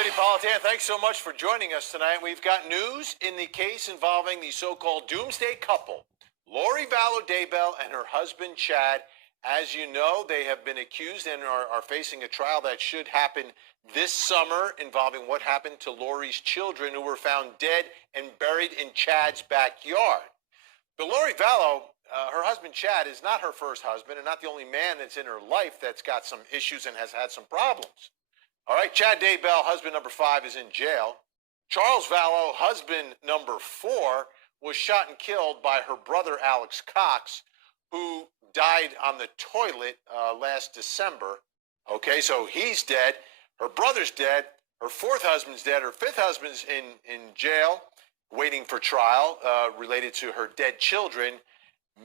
Fittipaldian, thanks so much for joining us tonight. We've got news in the case involving the so-called doomsday couple, Lori Vallow Daybell and her husband, Chad. As you know, they have been accused and are facing a trial that should happen this summer involving what happened to Lori's children who were found dead and buried in Chad's backyard. But Lori Vallow, her husband, Chad, is not her first husband and not the only man that's in her life that's got some issues and has had some problems. All right, Chad Daybell, husband number 5, is in jail. Charles Vallow, husband number 4, was shot and killed by her brother, Alex Cox, who died on the toilet last December. Okay, so he's dead. Her brother's dead. Her 4th husband's dead. Her 5th husband's in jail, waiting for trial related to her dead children.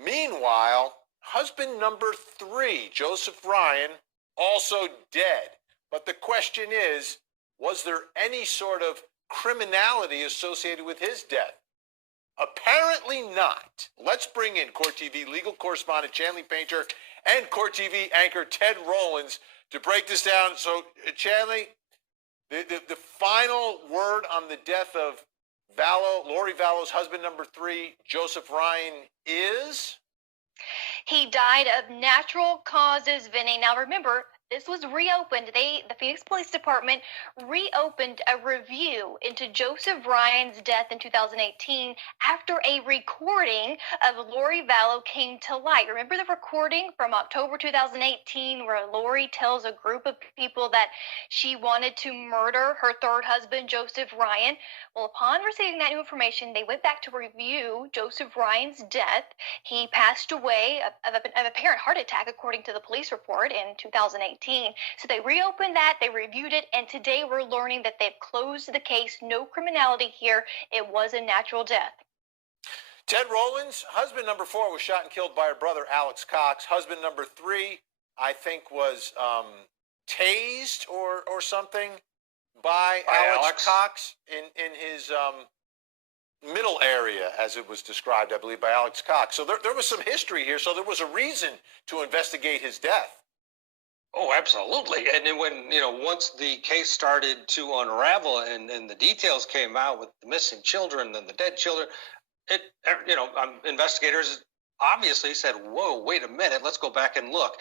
Meanwhile, husband number 3, Joseph Ryan, also dead. But the question is, was there any sort of criminality associated with his death? Apparently not. Let's bring in Court TV legal correspondent Chanley Painter and Court TV anchor Ted Rowlands to break this down. So, Chanley, the final word on the death of Vallow, Lori Vallow's husband number 3, Joseph Ryan, is? He died of natural causes, Vinny. Now remember, this was reopened. The Phoenix Police Department reopened a review into Joseph Ryan's death in 2018 after a recording of Lori Vallow came to light. Remember the recording from October 2018 where Lori tells a group of people that she wanted to murder her 3rd husband, Joseph Ryan? Well, upon receiving that new information, they went back to review Joseph Ryan's death. He passed away of an apparent heart attack, according to the police report, in 2018. So they reopened that, they reviewed it, and today we're learning that they've closed the case. No criminality here. It was a natural death. Ted Rowlands, husband number 4 was shot and killed by her brother, Alex Cox. Husband number 3, I think, was tased or something by Alex Cox in his middle area, as it was described, I believe, by Alex Cox. So there was some history here. So there was a reason to investigate his death. Oh, absolutely. And then when, once the case started to unravel and the details came out with the missing children and the dead children, investigators obviously said, whoa, wait a minute, let's go back and look.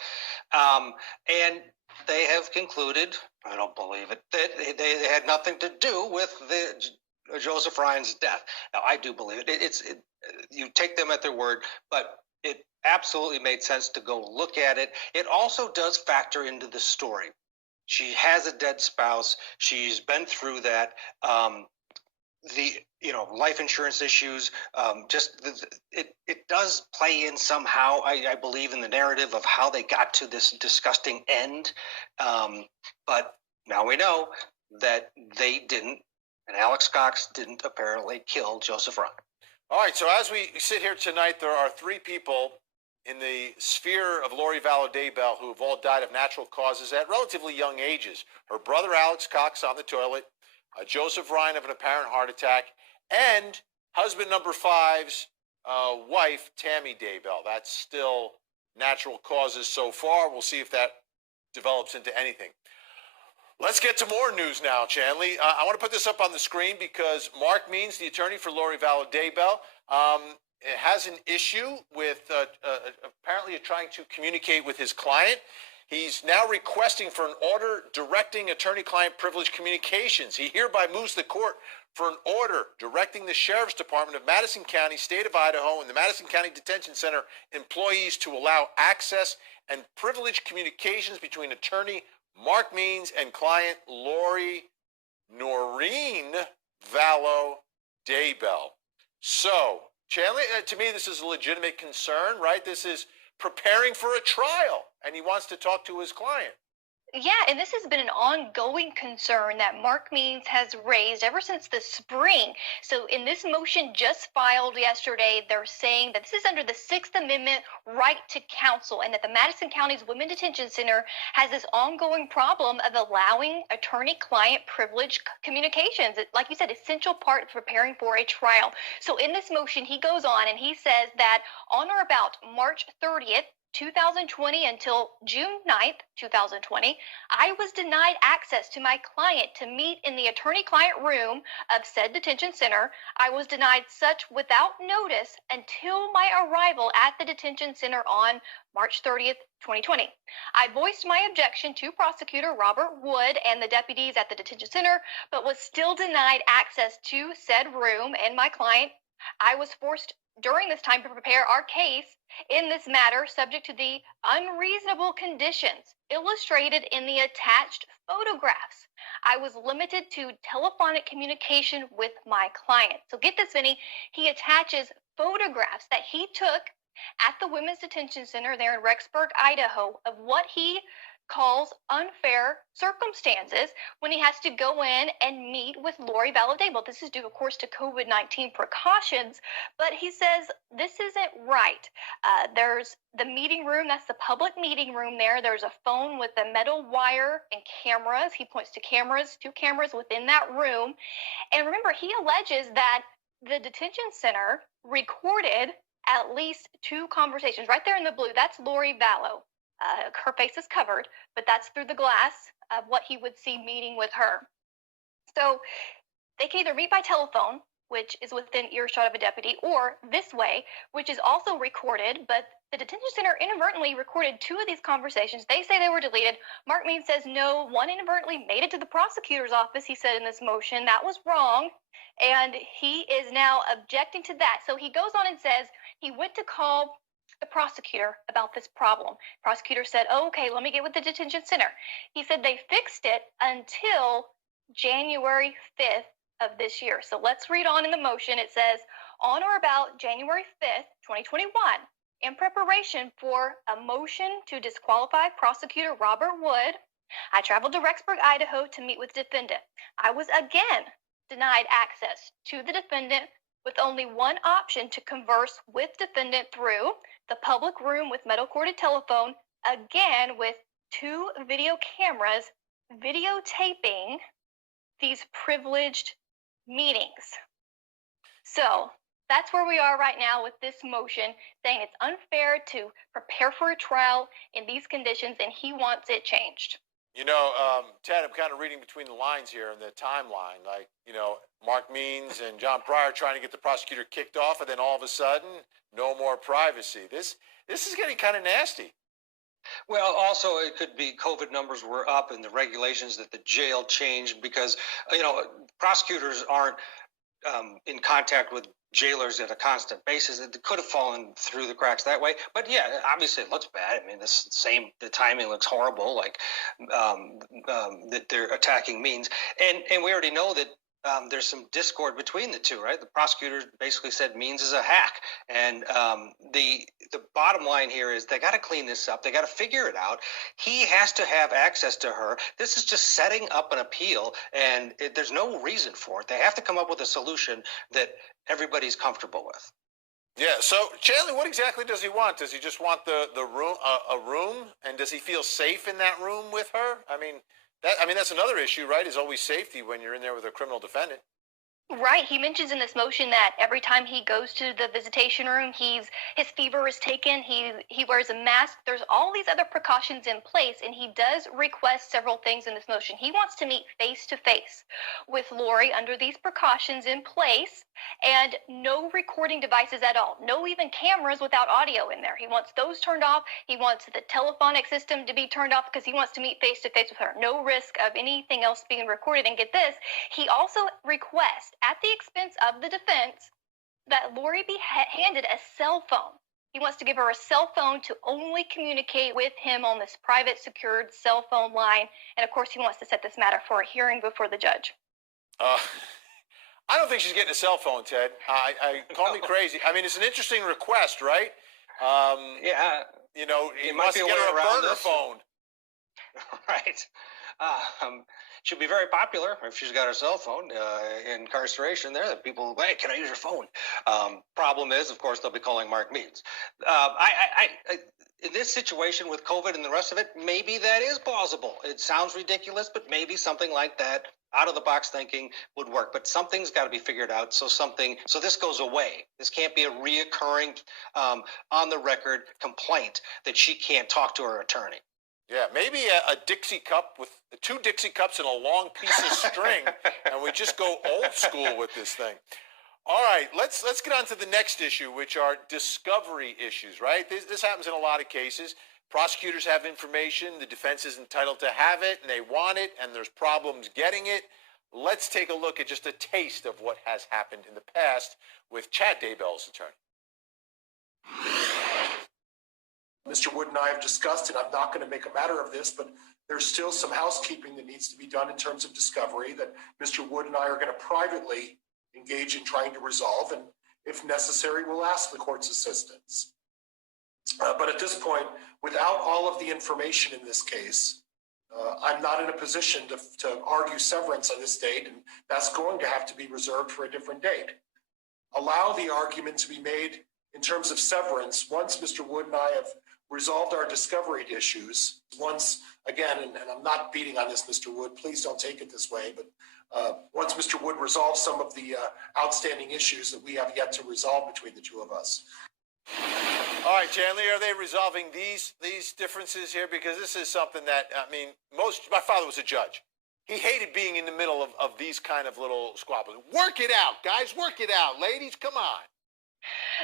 And they have concluded, I don't believe it, that they had nothing to do with the Joseph Ryan's death. Now, I do believe it. You take them at their word, but it absolutely made sense to go look at it. It also does factor into the story. She has a dead spouse. She's been through that. Life insurance issues. It does play in somehow, I believe, in the narrative of how they got to this disgusting end. But now we know that they didn't, and Alex Cox didn't apparently kill Joseph Ryan. All right, so as we sit here tonight, there are 3 people in the sphere of Lori Vallow Daybell who have all died of natural causes at relatively young ages. Her brother, Alex Cox, on the toilet, Joseph Ryan of an apparent heart attack, and husband number 5's wife, Tammy Daybell. That's still natural causes so far. We'll see if that develops into anything. Let's get to more news now, Chanley. I want to put this up on the screen because Mark Means, the attorney for Lori Vallow Daybell, has an issue with apparently trying to communicate with his client. He's now requesting for an order directing attorney-client privilege communications. He hereby moves the court for an order directing the Sheriff's Department of Madison County, State of Idaho, and the Madison County Detention Center employees to allow access and privileged communications between attorney Mark Means and client Lori Noreen Vallow Daybell. So, Chanley, to me, this is a legitimate concern, right? This is preparing for a trial, and he wants to talk to his client. Yeah, and this has been an ongoing concern that Mark Means has raised ever since the spring. So in this motion just filed yesterday, they're saying that this is under the 6th Amendment right to counsel and that the Madison County's Women Detention Center has this ongoing problem of allowing attorney-client privilege communications. Like you said, essential part of preparing for a trial. So in this motion, he goes on and he says that on or about March 30th, 2020 until June 9th, 2020, I was denied access to my client to meet in the attorney-client room of said detention center. I was denied such without notice until my arrival at the detention center on March 30th, 2020. I voiced my objection to Prosecutor Robert Wood and the deputies at the detention center, but was still denied access to said room and my client. I was forced during this time to prepare our case in this matter subject to the unreasonable conditions illustrated in the attached photographs. I was limited to telephonic communication with my client. So get this, Vinny, he attaches photographs that he took at the Women's Detention Center there in Rexburg, Idaho, of what he calls unfair circumstances when he has to go in and meet with Lori Vallow. This is due, of course, to COVID-19 precautions, but he says this isn't right. There's the meeting room, that's the public meeting room there. There's a phone with a metal wire and cameras. He points to cameras, 2 cameras within that room. And remember, he alleges that the detention center recorded at least 2 conversations. Right there in the blue, that's Lori Vallow. Her face is covered, but that's through the glass of what he would see meeting with her. So they can either meet by telephone, which is within earshot of a deputy, or this way, which is also recorded, but the detention center inadvertently recorded 2 of these conversations. They say they were deleted. Mark Means says no, one inadvertently made it to the prosecutor's office, he said in this motion. That was wrong, and he is now objecting to that. So he goes on and says he went to call the prosecutor about this problem. Prosecutor said, oh, okay, let me get with the detention center. He said they fixed it until January 5th of this year. So let's read on in the motion. It says, on or about January 5th, 2021, in preparation for a motion to disqualify Prosecutor Robert Wood, I traveled to Rexburg, Idaho to meet with defendant. I was again denied access to the defendant with only one option to converse with defendant through the public room with metal corded telephone, again with 2 video cameras videotaping these privileged meetings. So that's where we are right now with this motion, saying it's unfair to prepare for a trial in these conditions, and he wants it changed. You know, Ted, I'm kind of reading between the lines here in the timeline. Like, you know, Mark Means and John Pryor trying to get the prosecutor kicked off, and then all of a sudden, no more privacy. This is getting kind of nasty. Well, also it could be COVID numbers were up and the regulations that the jail changed because, you know, prosecutors aren't in contact with jailers at a constant basis. It could have fallen through the cracks that way. But yeah, obviously it looks bad. I mean, the timing looks horrible, like that they're attacking Means. And we already know that there's some discord between the 2, right? The prosecutors basically said Means is a hack. And the bottom line here is they got to clean this up. They got to figure it out. He has to have access to her. This is just setting up an appeal, and there's no reason for it. They have to come up with a solution that everybody's comfortable with. Yeah. So, Chandler, what exactly does he want? Does he just want the room, a room, and does he feel safe in that room with her? I mean, that's another issue, right? Is always safety when you're in there with a criminal defendant. Right. He mentions in this motion that every time he goes to the visitation room, his fever is taken. He wears a mask. There's all these other precautions in place, and he does request several things in this motion. He wants to meet face to face with Lori under these precautions in place, and no recording devices at all. No even cameras without audio in there. He wants those turned off. He wants the telephonic system to be turned off because he wants to meet face to face with her. No risk of anything else being recorded. And get this, he also requests, at the expense of the defense, that Lori be handed a cell phone. He wants to give her a cell phone to only communicate with him on this private, secured cell phone line. And of course, he wants to set this matter for a hearing before the judge. I don't think she's getting a cell phone, Ted. Call me crazy. I mean, it's an interesting request, right? Yeah. You know, he wants to get her a burner phone. Right. She'll be very popular if she's got her cell phone. Incarceration there, that people, hey, can I use your phone? Problem is, of course, they'll be calling Mark Means. In this situation with COVID and the rest of it, maybe that is plausible. It sounds ridiculous, but maybe something like that out of the box thinking would work, but something's got to be figured out. So this goes away. This can't be a reoccurring, on the record complaint that she can't talk to her attorney. Yeah, maybe a Dixie cup with 2 Dixie cups and a long piece of string, and we just go old school with this thing. All right, let's get on to the next issue, which are discovery issues, right? This happens in a lot of cases. Prosecutors have information, the defense is entitled to have it, and they want it, and there's problems getting it. Let's take a look at just a taste of what has happened in the past with Chad Daybell's attorney. Mr. Wood and I have discussed, and I'm not going to make a matter of this, but there's still some housekeeping that needs to be done in terms of discovery that Mr. Wood and I are going to privately engage in trying to resolve, and if necessary, we'll ask the court's assistance. But at this point, without all of the information in this case, I'm not in a position to argue severance on this date, and that's going to have to be reserved for a different date. Allow the argument to be made in terms of severance once Mr. Wood and I have resolved our discovery issues. Once, again, and I'm not beating on this, Mr. Wood, please don't take it this way, but once Mr. Wood resolves some of the outstanding issues that we have yet to resolve between the two of us. All right, Chandler, are they resolving these differences here? Because this is something that, I mean, my father was a judge. He hated being in the middle of these kind of little squabbles. Work it out, guys, work it out. Ladies, come on.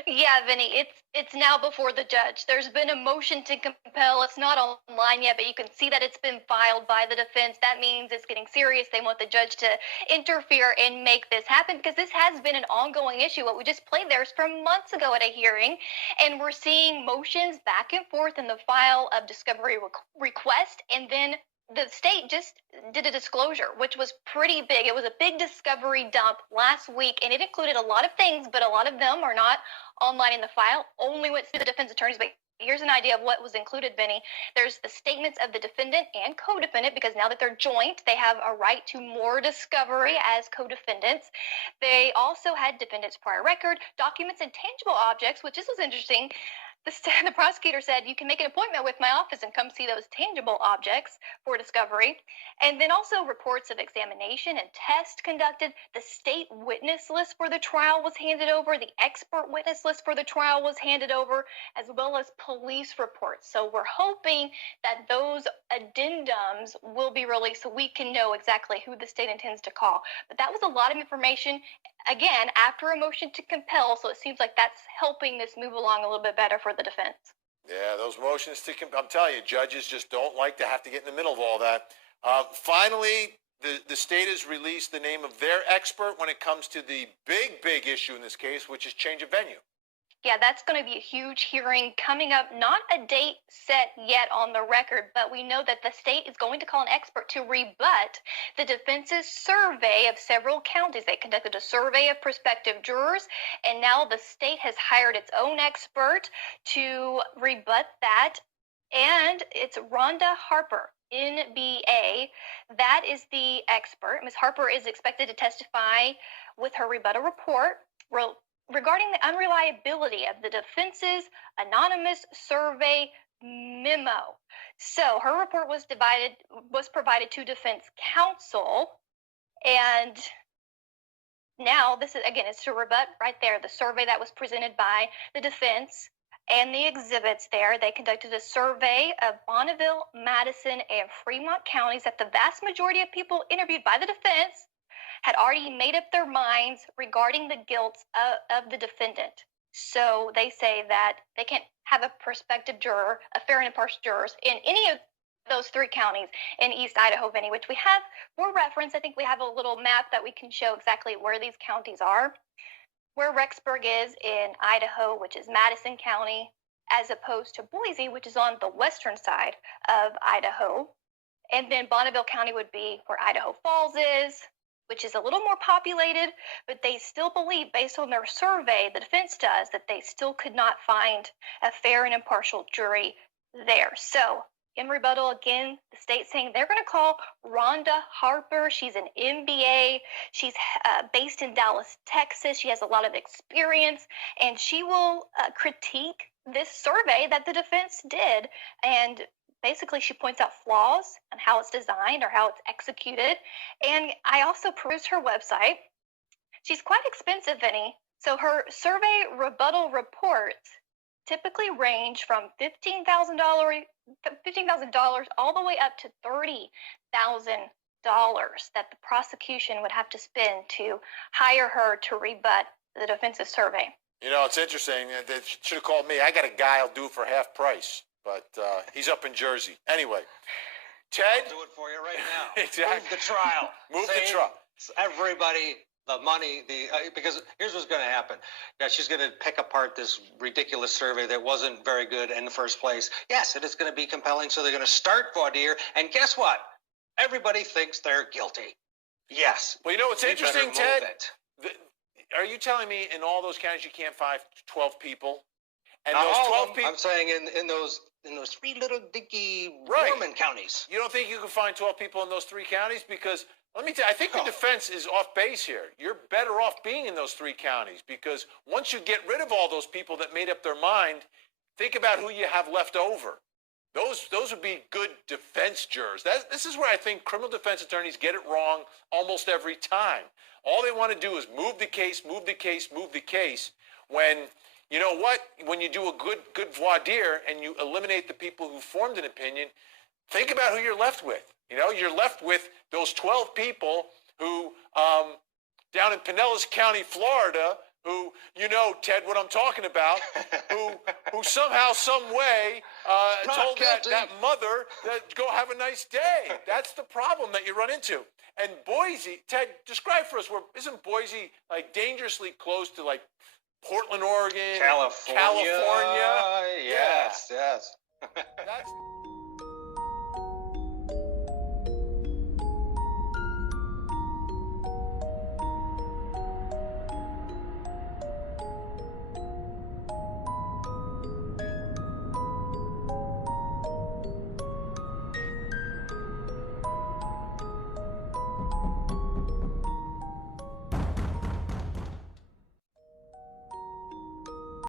Yeah, Vinny, it's now before the judge. There's been a motion to compel. It's not online yet, but you can see that it's been filed by the defense. That means it's getting serious. They want the judge to interfere and make this happen because this has been an ongoing issue. What we just played there is from months ago at a hearing, and we're seeing motions back and forth in the file of discovery request, and then the state just did a disclosure, which was pretty big. It was a big discovery dump last week, and it included a lot of things, but a lot of them are not online in the file. Only went through the defense attorneys, but here's an idea of what was included, Benny. There's the statements of the defendant and co-defendant, because now that they're joint, they have a right to more discovery as co-defendants. They also had defendant's prior record, documents, and tangible objects, which this was interesting. The prosecutor said, you can make an appointment with my office and come see those tangible objects for discovery. And then also reports of examination and test conducted. The state witness list for the trial was handed over. The expert witness list for the trial was handed over, as well as police reports. So we're hoping that those addendums will be released so we can know exactly who the state intends to call. But that was a lot of information, again, after a motion to compel. So it seems like that's helping this move along a little bit better for the defense. Yeah, those motions to compel, I'm telling you, judges just don't like to have to get in the middle of all that. Finally, the state has released the name of their expert when it comes to the big issue in this case, which is change of venue. Yeah, that's going to be a huge hearing coming up. Not a date set yet on the record, but we know that the state is going to call an expert to rebut the defense's survey of several counties. They conducted a survey of prospective jurors, and now the state has hired its own expert to rebut that. And it's Rhonda Harper, NBA. That is the expert. Ms. Harper is expected to testify with her rebuttal report regarding the unreliability of the defense's anonymous survey memo. So her report was provided to defense counsel, and now this is, again, it's to rebut right there the survey that was presented by the defense and the exhibits there. They conducted a survey of Bonneville, Madison, and Fremont counties that the vast majority of people interviewed by the defense had already made up their minds regarding the guilt of the defendant. So they say that they can't have a prospective juror, a fair and impartial jurors, in any of those 3 counties in East Idaho, Vinny, which we have for reference. I think we have a little map that we can show exactly where these counties are. Where Rexburg is in Idaho, which is Madison County, as opposed to Boise, which is on the western side of Idaho. And then Bonneville County would be where Idaho Falls is, which is a little more populated, but they still believe, based on their survey, the defense does, that they still could not find a fair and impartial jury there. So in rebuttal, again, the state saying they're going to call Rhonda Harper. She's an MBA. She's based in Dallas, Texas. She has a lot of experience, and she will critique this survey that the defense did and basically she points out flaws in how it's designed or how it's executed. And I also perused her website. She's quite expensive, Vinny. So her survey rebuttal reports typically range from $15,000 all the way up to $30,000 that the prosecution would have to spend to hire her to rebut the defense's survey. You know, it's interesting. They should have called me. I got a guy who'll do it for half price, but he's up in Jersey. Anyway, Ted. I'll do it for you right now. Exactly. Move the trial. Move the trial. Everybody the money, because here's what's going to happen. Yeah, she's going to pick apart this ridiculous survey that wasn't very good in the first place. Yes, it is going to be compelling, so they're going to start voir dire, and guess what? Everybody thinks they're guilty. Yes. Well, you know what's interesting, Ted? Are you telling me in all those counties you can't find 12 people? And not those all 12 of them. people. I'm saying in those three little dinky Mormon counties. You don't think you can find 12 people in those three counties? Because let me tell you, I think the defense is off base here. You're better off being in those three counties, because once you get rid of all those people that made up their mind, think about who you have left over. Those would be good defense jurors. This is where I think criminal defense attorneys get it wrong almost every time. All they want to do is move the case, move the case, move the case. When, you know what, when you do a good voir dire and you eliminate the people who formed an opinion, think about who you're left with. You know, you're left with those 12 people who, down in Pinellas County, Florida, who, you know, Ted, what I'm talking about, who somehow, some way told that mother that go have a nice day. That's the problem that you run into. And Boise, Ted, describe for us, isn't Boise like dangerously close to like Portland, Oregon? California. California. Yes, yes. That's